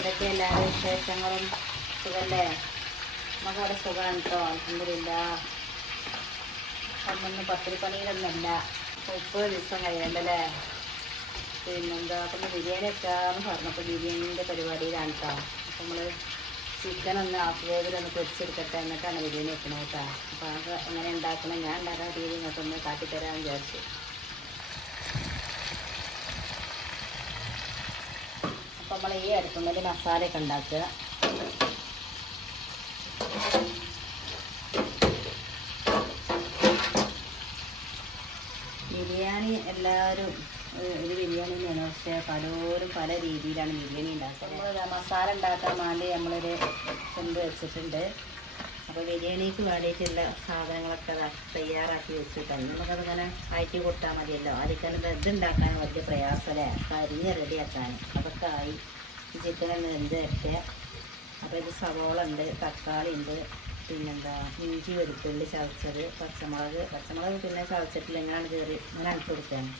എന്തൊക്കെ എല്ലാവരും വിശേഷങ്ങളും സുഖല്ലേ? നമുക്കവിടെ സുഖമാണ് കേട്ടോ. അൽഹംദുലില്ലാഹ്. അന്നൊന്നും പത്തിരിപ്പണിയിലൊന്നുമല്ല. 30 ദിവസം കഴിയണ്ടല്ലേ? പിന്നെന്താ, അപ്പം ബിരിയാണി വെക്കാമെന്ന് പറഞ്ഞപ്പോൾ ബിരിയാണീൻ്റെ പരിപാടിയിലാണ് കേട്ടോ. അപ്പം നമ്മൾ ചിക്കൻ ഒന്ന് ഹാഫ് വേവിലൊന്ന് പൊരിച്ചെടുക്കട്ടെ, എന്നിട്ടാണ് ബിരിയാണി വെക്കണത് കേട്ടോ. അപ്പോൾ അത് എങ്ങനെ ഉണ്ടാക്കണം, ഞാൻ ഉണ്ടാക്കുന്ന രീതി ഇങ്ങോട്ടൊന്ന് കാട്ടിത്തരാമെന്ന് വിചാരിച്ചു. അപ്പം നമ്മൾ ഈ അടുപ്പുമ്മേൽ മസാലയൊക്കെ ഉണ്ടാക്കുക. ബിരിയാണി എല്ലാവരും ഒരു ബിരിയാണി തന്നെയാണ്, പക്ഷേ പലരും പല രീതിയിലാണ് ബിരിയാണി ഉണ്ടാക്കുന്നത്. നമ്മൾ മസാല ഉണ്ടാക്കാൻ വേണ്ടി നമ്മളൊരു ചെമ്പ് വെച്ചിട്ടുണ്ട്. അപ്പോൾ ബിരിയാണിക്ക് വേണ്ടിയിട്ടുള്ള സാധനങ്ങളൊക്കെ തയ്യാറാക്കി വെച്ചിട്ടാണ്. നമുക്കതിങ്ങനെ ആയിട്ട് കൊടുത്താൽ മതിയല്ലോ. ആദ്യം ഇതുണ്ടാക്കാൻ വലിയ പ്രയാസമല്ലേ, കരിഞ്ഞ് റെഡിയാക്കാൻ. അതൊക്കെ ആയി. ചിക്കനൊന്ന് വെന്ത് വരട്ടെ. അപ്പോൾ ഇത് സവോള ഉണ്ട്, തക്കാളി ഉണ്ട്, പിന്നെന്താ ഇഞ്ചി വെളുത്തുള്ളി ചതച്ചത്, പച്ചമുളക് പിന്നെ ചതച്ചിട്ടില്ല, ഇങ്ങനെ ഇട്ട് കൊടുക്കുകയാണ്.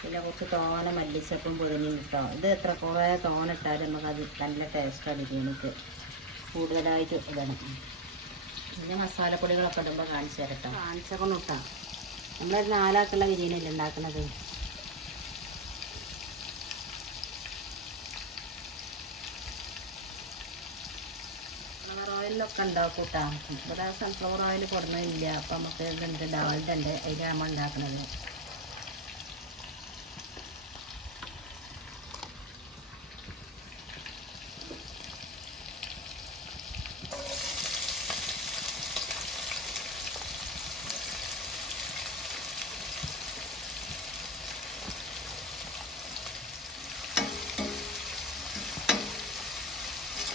പിന്നെ കുറച്ച് തോന മല്ലിച്ചപ്പും പൊതിഞ്ഞ് കിട്ടാം. ഇത് എത്ര കുറേ തോന ഇട്ടാലും നമുക്കത് നല്ല ടേസ്റ്റാണ് ബിരിയാണിക്ക്. കൂടുതലായിട്ട് ഇടണം. പിന്നെ മസാലപ്പൊടികളൊക്കെ ഇടുമ്പോൾ കാണിച്ചു തരട്ടോ. കാണിച്ചൊക്കെ ഇട്ടാം. നമ്മളൊരു 4 ആൾക്കുള്ള ബിരിയാണിയല്ലേ ഉണ്ടാക്കുന്നത്. ഓയിലൊക്കെ ഉണ്ടാവും കൂട്ടാ. ഇവിടെ സൺഫ്ലവർ ഓയിൽ കൊടുക്കുന്നില്ല. അപ്പം നമുക്ക് ഇതുണ്ട്, ഡാൽഡ ഉണ്ട്, അതിലാണ് നമ്മൾ ഉണ്ടാക്കുന്നത്.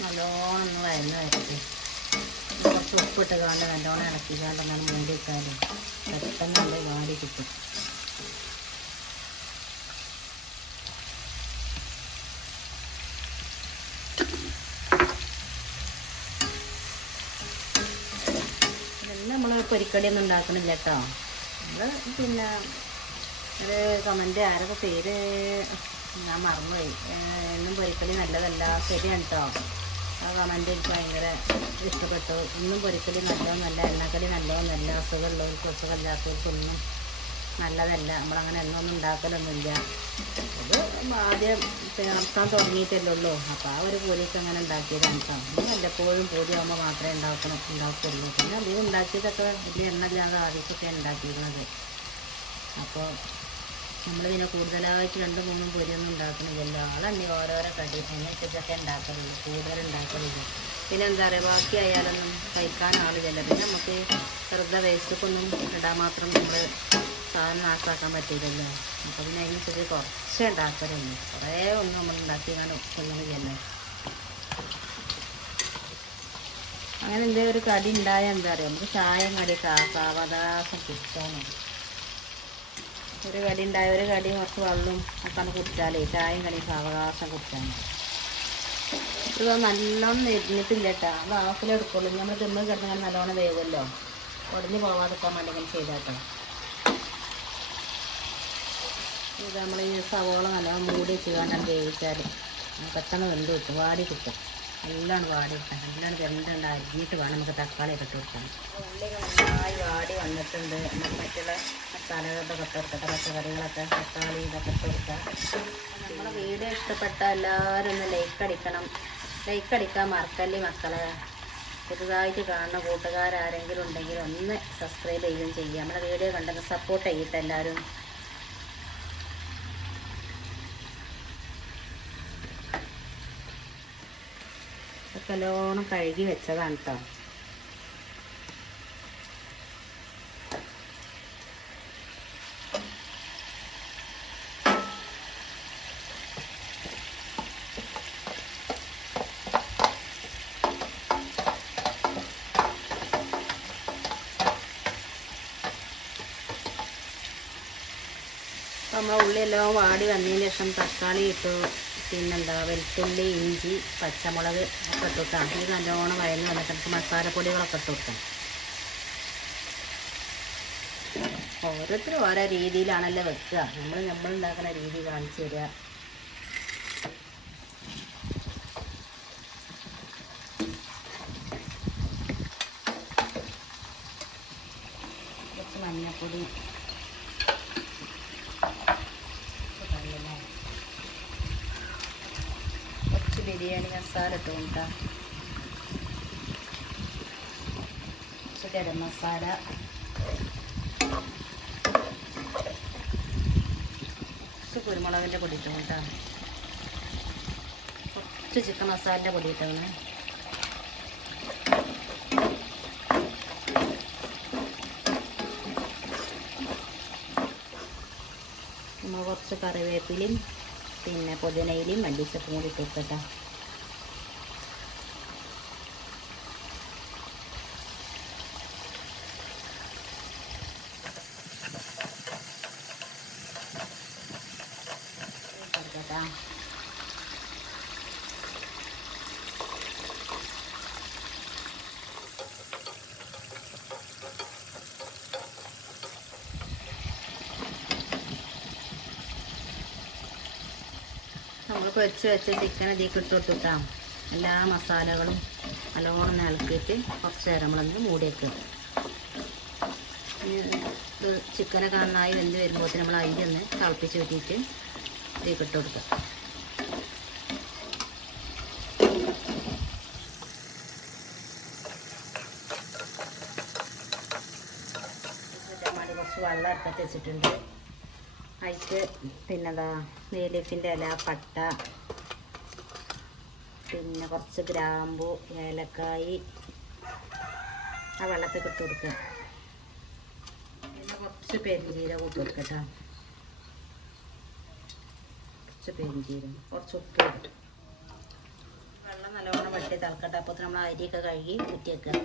നല്ലോണം ഒന്ന് വയന്ന് വരട്ടെ. കുറച്ച് ഉപ്പിട്ട് കാണ്ട് നല്ലോണം ഇളക്കി കാണ്ട് അങ്ങനെ മൂടി വെച്ചാലും പെട്ടെന്ന് നല്ല വാടി കിട്ടും. ഇന്ന് നമ്മൾ പൊരിക്കടിയൊന്നും ഉണ്ടാക്കണില്ല കേട്ടോ. നമ്മൾ പിന്നെ ഒരു കമൻറ്റ് ആരൊക്കെ പേര് ഞാൻ മറന്നുപോയി. എന്നും പൊരിക്കടി നല്ലതല്ല, ശരിയാണ് കേട്ടോ. ആ കമൻറ്റ് എനിക്ക് ഭയങ്കര ഇഷ്ടപ്പെട്ടു. ഒന്നും പൊരിക്കടി നല്ലതൊന്നല്ല, എണ്ണക്കടി നല്ലതൊന്നല്ല, അസുഖമുള്ളവർക്കും അസുഖമില്ലാത്തവർക്കൊന്നും നല്ലതല്ല. നമ്മളങ്ങനെ എന്നൊന്നും ഉണ്ടാക്കലൊന്നുമില്ല. അത് ആദ്യം നടത്താൻ തുടങ്ങിയിട്ടല്ലേ ഉള്ളൂ. അപ്പോൾ ആ ഒരു പൂരിക്ക് അങ്ങനെ ഉണ്ടാക്കിയതാണ് കേട്ടോ. ഇനി വല്ലപ്പോഴും പൂരിയാകുമ്പോൾ മാത്രമേ ഉണ്ടാക്കുള്ളൂ. പിന്നെ അധികം ഉണ്ടാക്കിയതൊക്കെ വലിയ എണ്ണയില്ലാതെ ആദ്യമൊക്കെ ഉണ്ടാക്കിയിരുന്നത്. അപ്പോൾ നമ്മളിതിനെ കൂടുതലായിട്ട് 2-3 പൊരിയൊന്നും ഉണ്ടാക്കണില്ലല്ലോ. ആളെണ്ണി ഓരോരോ കടി അതിനനുസരിച്ചൊക്കെ ഉണ്ടാക്കലുള്ളൂ, കൂടുതലുണ്ടാക്കലില്ല. പിന്നെ എന്താ പറയുക, ബാക്കിയായാലൊന്നും കഴിക്കാൻ ആളില്ലല്ലോ. പിന്നെ നമുക്ക് വെറുതെ വേസ്റ്റൊക്കൊന്നും ഇടാൻ മാത്രം നമ്മൾ സാധനം നാശാക്കാൻ പറ്റില്ലല്ലോ. അപ്പോൾ പിന്നെ അതിനനുസരിച്ച് കുറച്ചേ ഉണ്ടാക്കലുള്ളൂ. കുറേ ഒന്നും നമ്മൾ ഉണ്ടാക്കിയാൽ ഒന്നുമില്ലല്ലോ. അങ്ങനെ എന്തെങ്കിലും ഒരു കടി ഉണ്ടായാൽ എന്താ പറയുക, നമുക്ക് ചായയും കടിയൊക്കെ സാവകാശം കുടിച്ചാൽ ഒരു കടി ഉണ്ടായ ഒരു കടി കുറച്ച് വെള്ളവും ഒക്കെ കുടിച്ചാലേ ചായയും കടിയും സാവകാശം കുടിച്ചാൽ ഇത് നല്ലോണം നെരിഞ്ഞിട്ടില്ല കേട്ടോ. ഗ്ലാസ്സിലെടുക്കുള്ളൂ. നമ്മൾ തിന്ന് കിടന്നാൽ നല്ലോണം വേവുമല്ലോ, ഉടഞ്ഞ് പോവാതെക്കാൻ വേണ്ടി ഇങ്ങനെ ചെയ്താട്ടോ. ഇത് നമ്മൾ ഈ സവോള നല്ലോണം മൂടി വെച്ച് കാണാൻ വേവിച്ചാൽ പെട്ടെന്ന് വെന്ത് കിട്ടും, വാടി കിട്ടും. നല്ലോണം വാടി കിട്ടാൻ നല്ലോണം വെന്തുണ്ട് അരിഞ്ഞിട്ട് വേണം നമുക്ക് തക്കാളിയൊക്കെ ഇട്ട് കൊടുക്കാൻ. ഉള്ളികൾ നന്നായി വാടി വന്നിട്ടുണ്ട്. നമുക്ക് മറ്റുള്ള മസാലകളൊക്കെ ഇട്ട് കൊടുക്കട്ടെ, പച്ചക്കറികളൊക്കെ തക്കാളി ഇതൊക്കെ ഇട്ട് കൊടുക്കുക. നമ്മളെ വീഡിയോ ഇഷ്ടപ്പെട്ട എല്ലാവരും ഒന്ന് ലൈക്ക് അടിക്കാൻ മറക്കല്ലേ മക്കളെ. പുതുതായിട്ട് കാണുന്ന കൂട്ടുകാരാരെങ്കിലും ഉണ്ടെങ്കിൽ ഒന്ന് സബ്സ്ക്രൈബ് ചെയ്യുകയും ചെയ്യുക. നമ്മുടെ വീഡിയോ കണ്ടെന്ന് സപ്പോർട്ട് ചെയ്യട്ടെ എല്ലാവരും. നല്ലോണം കഴുകി വെച്ചതാണ് കേട്ടോ. നമ്മൾ ഉള്ളിയെല്ലാം വാടി വന്നതിന് ശേഷം തക്കാളി ഇട്ടു, പിന്നെന്താ വെളുത്തുള്ളി, ഇഞ്ചി, പച്ചമുളക് ഒക്കെ ഇട്ടിട്ടാണ്. ഇത് നല്ലോണം വഴന്ന് വന്നിട്ട് നമുക്ക് മസാലപ്പൊടികളൊക്കെ ഇട്ട് കൊടുക്കാം. ഓരോരുത്തരും ഓരോ രീതിയിലാണല്ലോ വെക്കുക. നമ്മൾ ഉണ്ടാക്കുന്ന രീതി കാണിച്ചു തരിക. പൊടി, കുറച്ച് ബിരിയാണി മസാല ഇട്ട് കൊണ്ടാ, കുറച്ച് ഗരം മസാല, കുറച്ച് കുരുമുളകിൻ്റെ പൊടി ഇട്ട് കൊണ്ടാ, കുറച്ച് ചിക്കൻ മസാലൻ്റെ പൊടി ഇട്ടാണ്, നമ്മൾ കുറച്ച് കറിവേപ്പിലയും പിന്നെ പുതിനയിലയും മല്ലിച്ചപ്പും കൂടി ഇട്ട് വെക്കട്ടെ. നമ്മൾ പൊരിച്ച് വെച്ച ചിക്കൻ ഇതിലേക്ക് ഇട്ട് കൊടുത്തിട്ടാ എല്ലാ മസാലകളും നല്ലോണം ഇളക്കിയിട്ട് കുറച്ച് നേരം നമ്മളൊന്ന് മൂടി വെക്കുക. ഇത് ചിക്കനൊക്കെ നന്നായി വെന്ത് വരുമ്പോൾ നമ്മൾ അരി ഒന്ന് തിളപ്പിച്ച് വെട്ടിയിട്ട് ഇതിലേക്ക് ഇട്ട് കൊടുക്കുക. കുറച്ച് വെള്ളം അടുപ്പത്ത് വെച്ചിട്ടുണ്ട്. അതിക്ക് പിന്നെന്താ നീലീഫിൻ്റെ ഇല, പട്ട, പിന്നെ കുറച്ച് ഗ്രാമ്പു, ഏലക്കായി ആ വെള്ളത്തിൽ ഇട്ട് കൊടുക്കുക. പിന്നെ കുറച്ച് പെരിഞ്ചീരകം ഇട്ട് കൊടുക്കട്ടോ, കുറച്ച് പെരിഞ്ചീരകം, കുറച്ച് ഉപ്പ് ഇട്ട് വെള്ളം നല്ലോണം വെട്ടി തിളക്കട്ടെ. അപ്പോൾ നമ്മൾ അരിയൊക്കെ കഴുകി ഊറ്റി വെക്കുക.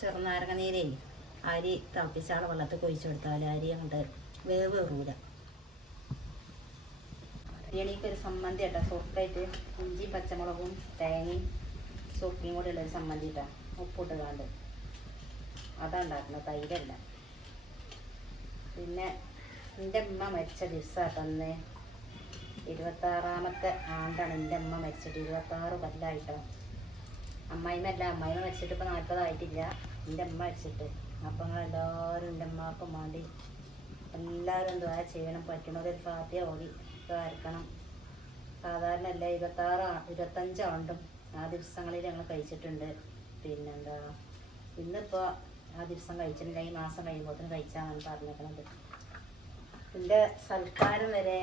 ചെറുനാരങ്ങ നീരേ അരി തിളപ്പിച്ചാളെ വെള്ളത്തിൽ കൊഴിച്ചെടുത്താൽ അരി അങ്ങോട്ട് വേവ് കയറൂല. ബിരിയാണിക്ക് ഒരു സമ്മന്തി കേട്ടോ, സുർക്കായിട്ട് ഇഞ്ചിയും പച്ചമുളകും തേങ്ങയും സുർക്കയും കൂടെ ഉള്ളൊരു സമ്മന്തി കേട്ടോ, ഉപ്പിട്ട് കാണ്ട് അതാണ് ഉണ്ടാക്കുന്നത്, തൈരല്ല. പിന്നെ എൻ്റെ അമ്മ മരിച്ച ദിവസമാട്ടോ അന്ന്, 26ാമത്തെ ആണ്ടാണ് എൻ്റെ അമ്മ മരിച്ചിട്ട്, 26 കൊല്ലമായിട്ടോ. അമ്മായിമല്ല, അമ്മായിമ മരിച്ചിട്ട് ഇപ്പോൾ 40 ആയിട്ടില്ല, എൻ്റെ അമ്മ മരിച്ചിട്ട്. അപ്പോൾ നിങ്ങളെല്ലാവരും എൻ്റെ അമ്മക്കും വേണ്ടി എല്ലാവരും എന്താ ചെയ്യണം, പറ്റണതൊരു ഫാത്തിഹ ഓതി വരക്കണം. സാധാരണ അല്ല 25 ആണ്ടും ആ ദിവസങ്ങളിൽ ഞങ്ങൾ കഴിച്ചിട്ടുണ്ട്. പിന്നെന്താ ഇന്നിപ്പോൾ ആ ദിവസം കഴിച്ചിട്ടില്ല, ഈ മാസം കഴിയുമ്പോഴത്തേന് കഴിച്ചാന്നാണ് പറഞ്ഞേക്കണത്. എൻ്റെ സൽക്കാരം വരെ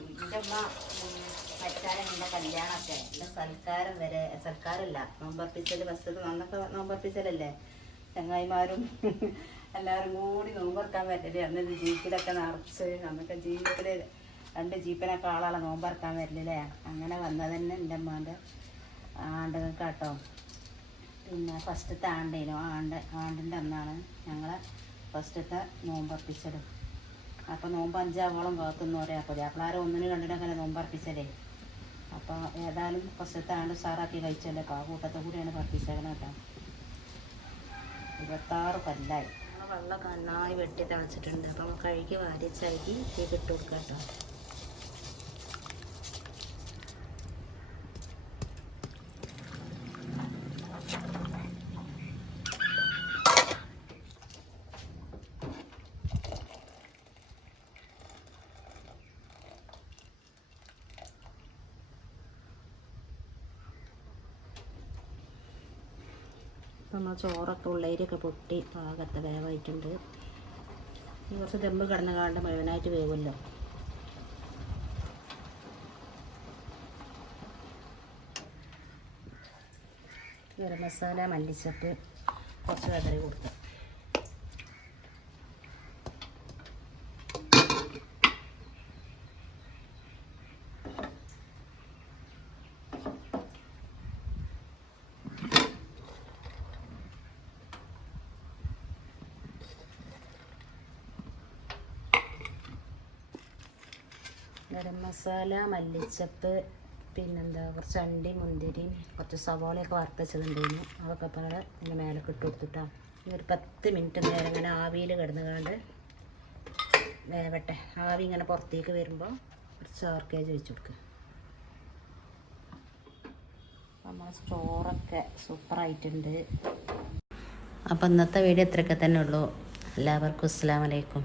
എൻ്റെ അമ്മ മരിച്ചാലും എൻ്റെ കല്യാണമൊക്കെ എൻ്റെ സൽക്കാരം വരെ, സൽക്കാരമല്ല നോമ്പർപ്പിച്ചൽ, ഫസ്റ്റ് അന്നൊക്കെ നോമ്പർപ്പിച്ചലല്ലേ, ചങ്ങായിമാരും എല്ലാവരും കൂടി നോമ്പറക്കാൻ വരല്. അന്ന് ജീപ്പിലൊക്കെ നിറച്ച് അന്നൊക്കെ ജീവിതത്തിൽ 2 ജീപ്പിനൊക്കെ ആളാളെ നോമ്പറക്കാൻ വരലല്ലേ. അങ്ങനെ വന്നത് തന്നെ എൻ്റെ അമ്മാൻ്റെ ആണ്ടുകൾക്കാട്ടോ. പിന്നെ ഫസ്റ്റത്തെ ആണ്ടേനു, ആണ്ടിൻ്റെ അന്നാണ് ഞങ്ങളെ ഫസ്റ്റത്തെ നോമ്പർപ്പിച്ചത്. അപ്പോൾ നോമ്പ് 5 ആവോളം കാത്തുനിന്ന് പറയാം. അപ്പോൾ പുതിയാപ്പിളാരെ ഒന്നിന് കണ്ടിട്ടങ്ങനെ നോമ്പർപ്പിച്ചതേ. അപ്പോൾ ഏതായാലും ഫസ്റ്റത്തെ ആണ്ട് സാറാക്കി കഴിച്ചല്ലേ, ആ കൂട്ടത്തെ കൂടിയാണ് പറപ്പിച്ചേക്കണം കേട്ടോ. 26 കൊല്ലായി. വെള്ളം നന്നായി വെട്ടി തിളച്ചിട്ടുണ്ട്. അപ്പോൾ നമ്മൾ കഴുകി വാരിച്ചരി ഇട്ട് കൊടുക്കാം കേട്ടോ. നമ്മൾ ചോറൊക്കെ ഉള്ളേരിയൊക്കെ പൊട്ടി പാകത്തെ വേവായിട്ടുണ്ട്. കുറച്ച് ദമ്പ് കിടന്ന് കാണ്ട് മുഴുവനായിട്ട് വേവുമല്ലോ. ഗരം മസാല, മല്ലിച്ചപ്പ് കുറച്ച് വെതറി കൊടുക്കുക. ഗരം മസാല, മല്ലിച്ചപ്പ്, പിന്നെന്താ കുറച്ച് അണ്ടി, മുന്തിരിയും കുറച്ച് സവാളയൊക്കെ വറുത്തച്ചതുണ്ടായിരുന്നു. അതൊക്കെ പാടെ ഇങ്ങനെ മേലൊക്കെ ഇട്ട് കൊടുത്തിട്ടാ. ഇനി ഒരു 10 മിനിറ്റ് നേരം ഇങ്ങനെ ആവിയിൽ കിടന്നുകാണ്ട് വേവട്ടെ. ആവി ഇങ്ങനെ പുറത്തേക്ക് വരുമ്പോൾ കുറച്ച് ചോർക്കേജ് വെച്ച് കൊടുക്കുക. നമ്മളെ സ്റ്റോറൊക്കെ സൂപ്പറായിട്ടുണ്ട്. അപ്പോൾ ഇന്നത്തെ വീഡിയോ ഇത്രയൊക്കെ തന്നെ ഉള്ളൂ. എല്ലാവർക്കും അസ്സലാമു അലൈക്കും.